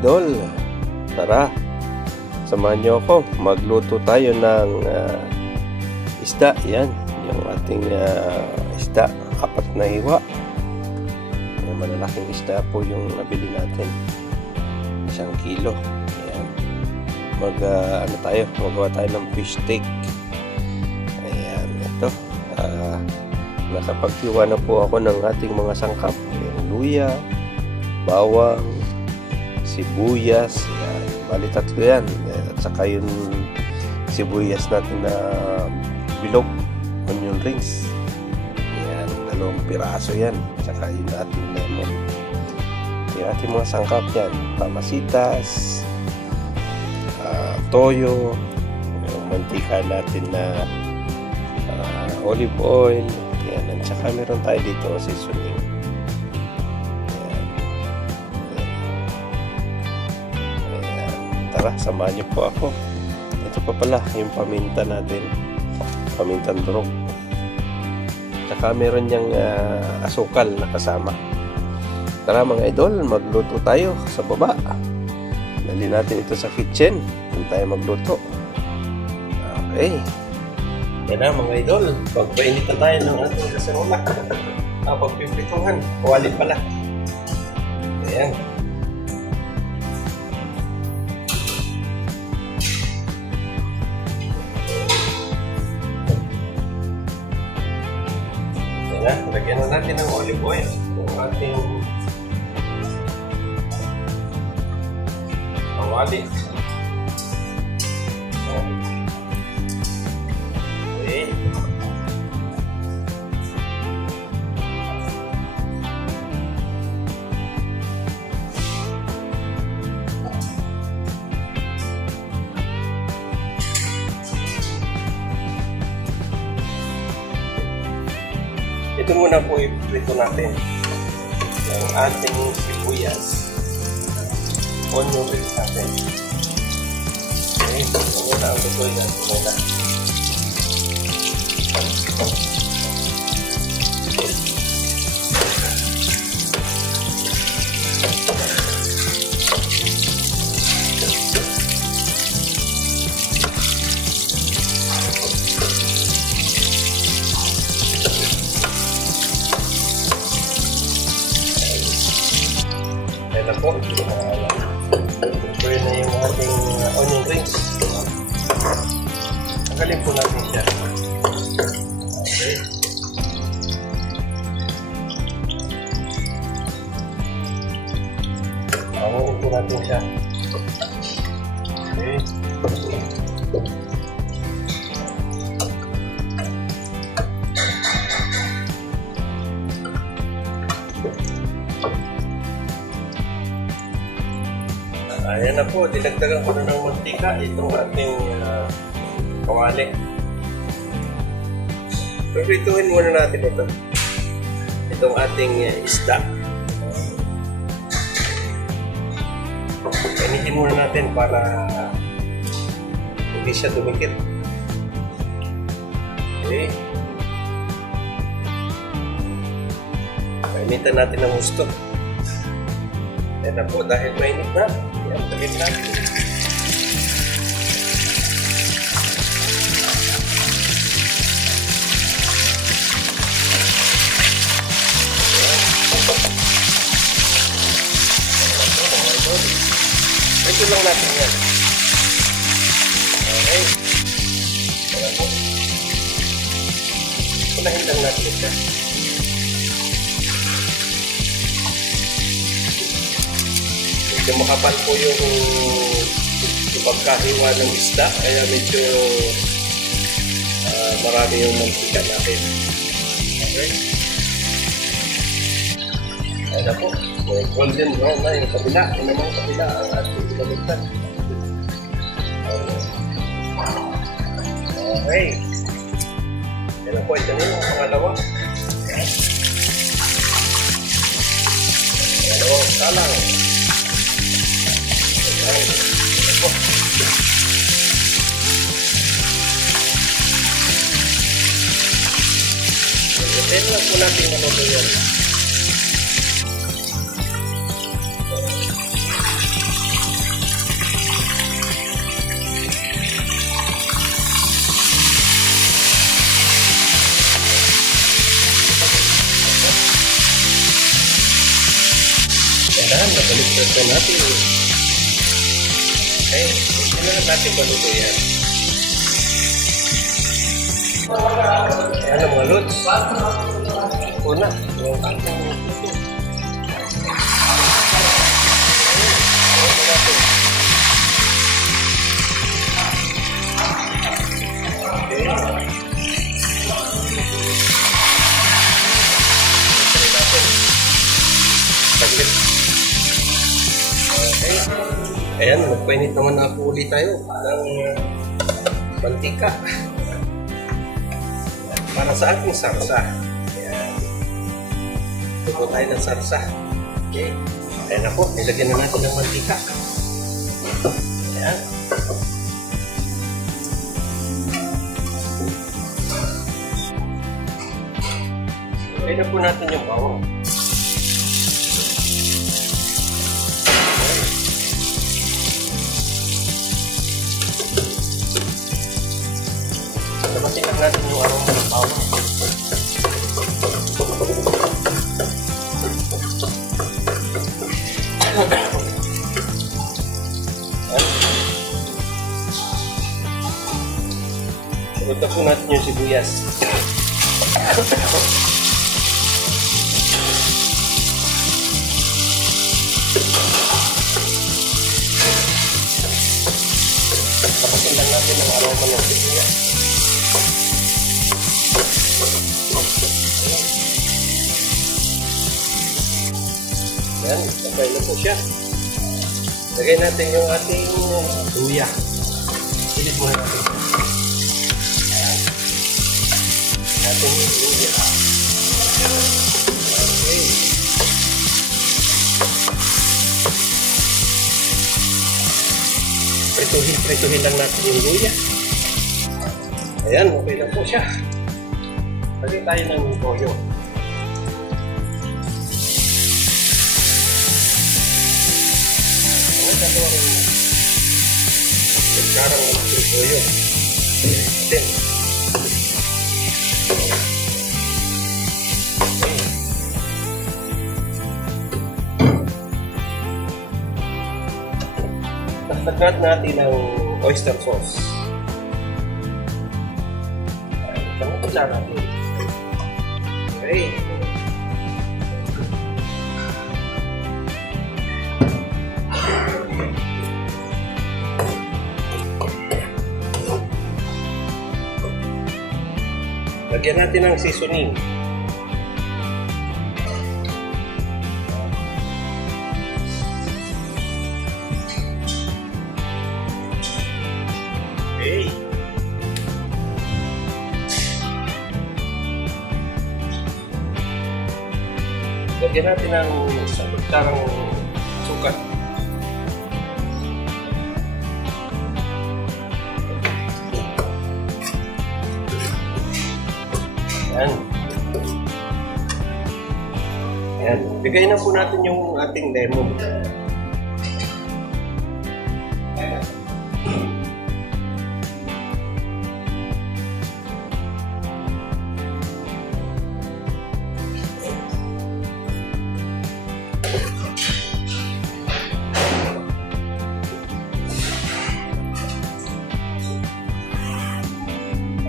idol, tara, samahan nyo ako. Magluto tayo ng isda. Yan, yung ating isda, 4 na hiwa. Yung malalaking isda po yung nabili natin, 1 kilo. Ayan. Magawa tayo ng fish steak. Ayan, ito. Nakapaghiwa na po ako ng ating mga sangkap. Yung luya, bawang, sibuyas. Ayan. Bali 3 yan. At saka yung sibuyas natin na bilog, onion rings. Ayan, 2 piraso yan. At saka yung ating lemon. Yung ating mga sangkap yan. Pamasitas, toyo, yung mantika natin na olive oil. Ayan. At saka meron tayo dito seasoning. Tara, samahan niyo po ako. Ito pa pala yung paminta natin, pamintang durog. Tsaka meron niyang asukal na kasama. Tara mga idol, magluto tayo sa baba. Dali natin ito sa kitchen kung tayo magluto. Okay. Yan na mga idol, pagpainitan tayo ng ating kaserola. Pagpipituhan, kawali pala. Ayan. Lagyan na natin ng olive oil yung ating kawali. Okay. Ito muna po iprito natin yung ating sibuyas, onion rings natin. Okay, ito muna ang lutoy natin muna. Po. Pwede na yung ating onion rings. Tanggalin po natin siya. Okay. Tanggalin po natin siya. Okay. Ayan na po, dinagdagan ko na ng mantika itong ating kawali. Pagprituhin muna natin ito. Itong ating isda. Painitin muna natin para hindi siya dumikit. Okay. Painitan natin ng gusto. Ayan na po, dahil mainit na. Ayan, talim natin. Ito lang natin yan. Okay. Ayan po. Punahin lang natin ito. Medyo makapal po yung pagkahiwa ng isda, kaya medyo marami yung mantika natin. Okay. Ayan na po. Golden brown na yung kabila. Yung namang kabila ang ating pinagalitan. Okay. Ayan na po. Ito na yung pangalawa. Pangalawang salang. Then lang po natin maluto yan. nabaliktad na natin. Okay, hindi na natin baluto yan. Ayan ang mga lods. Una, yung ating luto. Okay. Ayan, magpainit naman na ako ulit tayo ng mantika para sa ating sarsa. Ayan. Tuto tayo ng sarsa. Okay. Ayan ako, nilagyan na natin ng mantika. Ayan. Ilagay na po natin yung bawang. Labasin lang natin yung aroma ng bawang. Sunod na po natin yung sibuyas. Labasin lang natin ang aroma ng sibuyas. Yan, sabay na po siya. Lagay natin yung ating luya. Pilit muna natin. Ayan. Natin yung luya. Okay. Prituhin lang natin yung luya. Ayan, okay lang po siya. Lagay tayo ng toyo. Sekarang masuk toyo. Atin. Lagyan natin ng oyster sauce. Ito na natin. Okay. Lagyan natin ng seasoning. Okay. Lagyan natin ng isang kutsarang suka. Ayan. Ayan. Bigay na po natin yung ating lemon.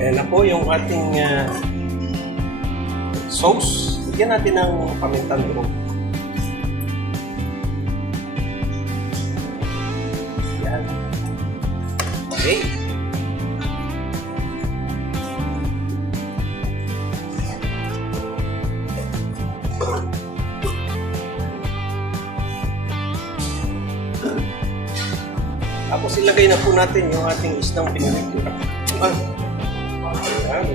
Ayan na po yung ating sauce. Bigyan natin ng pamintang durog. Yan. Okay. Tapos ilagay na po natin yung ating isdang pinulito. Ayan.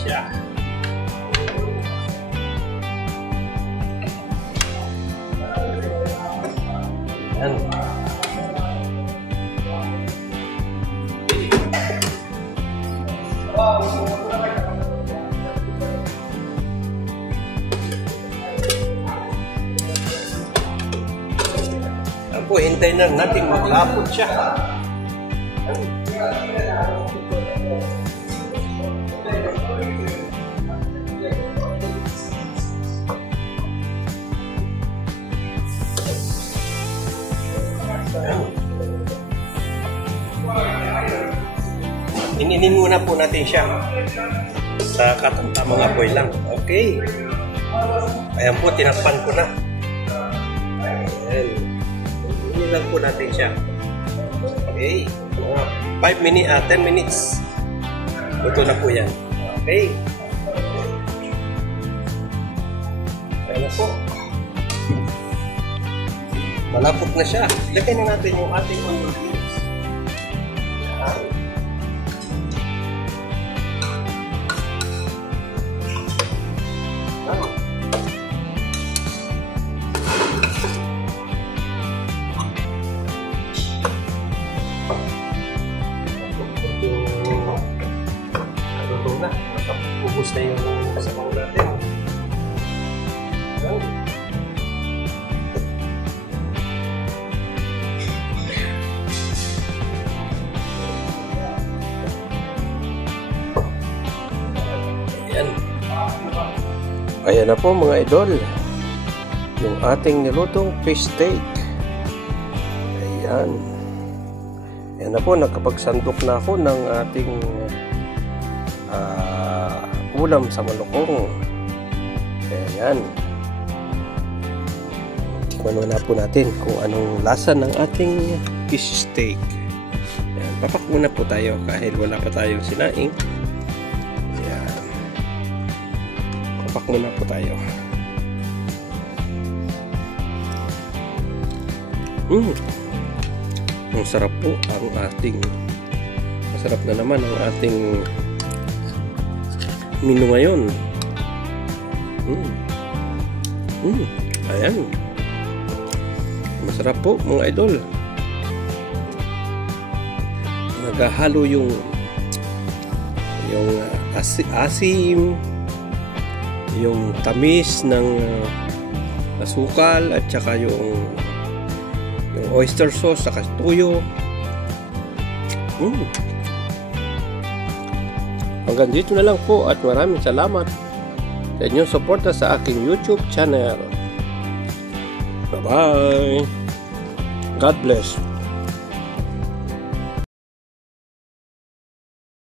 Siya. Ayan. Ayan po, hintayin na natin maglapot siya. Ininin muna po natin siya sa katamtamang apoy lang. Okay. Ayan po, tinakpan ko na. Ayan. Ininin lang po natin siya. Okay. 10 minutes. Luto na po yan. Okay. Ayan na po. Malapot na siya. Lagay na natin yung ating onion rings. Ubus na yung sabaw natin. Ayan. Ayan na po mga idol. Yung ating nilutong fish steak. Ayan. Ayan na po, nagkapagsandok na ako ng ating ulam sa malukong. Ayan. Tikman na po natin kung anong lasa ng ating fish steak. Ayan. Papak muna po tayo kahit wala pa tayong sinaing. Ayan. Papak muna po tayo. Ang sarap po ang ating masarap na naman ang ating menu ngayon. Ayan. Masarap po mga idol. Naghahalo yung asim, yung tamis ng asukal at saka yung oyster sauce saka tuyo. Hanggang dito na lang po at maraming salamat sa inyong suporta sa aking YouTube channel. Bye-bye. God bless.